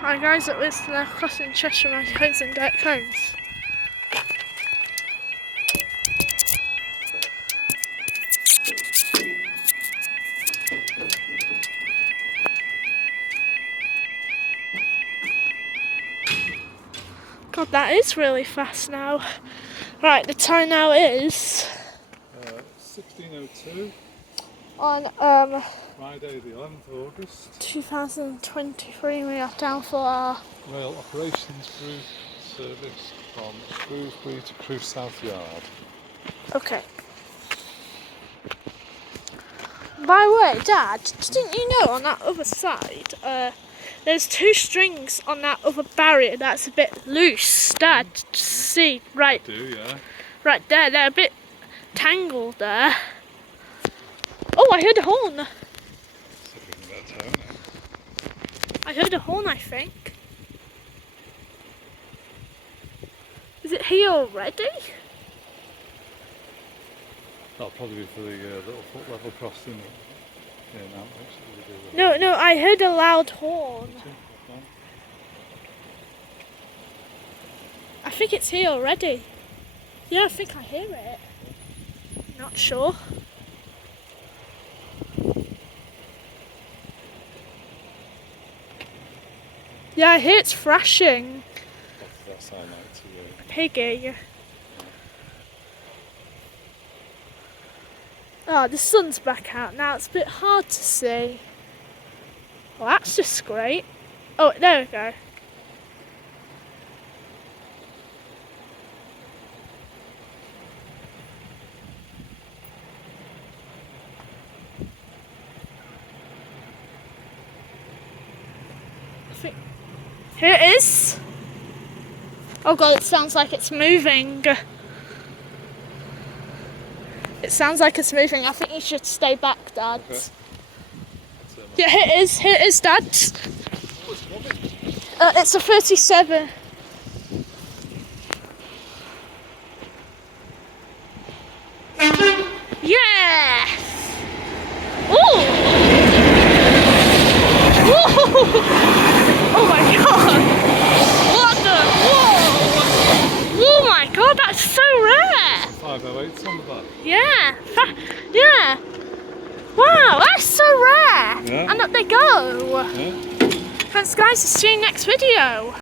Hi guys, at Willaston, they're crossing Cheshire my cones and dirt cones. God, that is really fast now. Right, the time now is 16:02 on Friday the 11th of August. 2023. We are down for our Rail operations group service from Shrewsbury to Crewe South Yard. okay. By the way, Dad, didn't you know on that other side, there's two strings on that other barrier that's a bit loose? Dad, see, right, I do, yeah. right there, they're a bit tangled there. Oh, I heard a horn. See if we can get a tone. I heard a horn, I think. Is it here already? That'll probably be for the little foot level crossing. Yeah, no, actually, No, I heard a loud horn. I think it's here already. Yeah, I think I hear it. Not sure. Yeah, I hear it's thrashing. That sound like to you. Piggy. Oh, the sun's back out now. It's a bit hard to see. Well, that's just great. Oh, there we go. Here it is. Oh God, it sounds like it's moving. It sounds like it's moving. I think you should stay back, Dad. Okay. Yeah, here it is, Dad. It's a 37. Yeah! Ooh! Whoa! Oh my God! What the? Whoa! Oh my God, that's so rare! 508 on the back. Yeah, yeah. Wow, that's so rare. Yeah. And up they go. Yeah. Thanks guys, see you next video.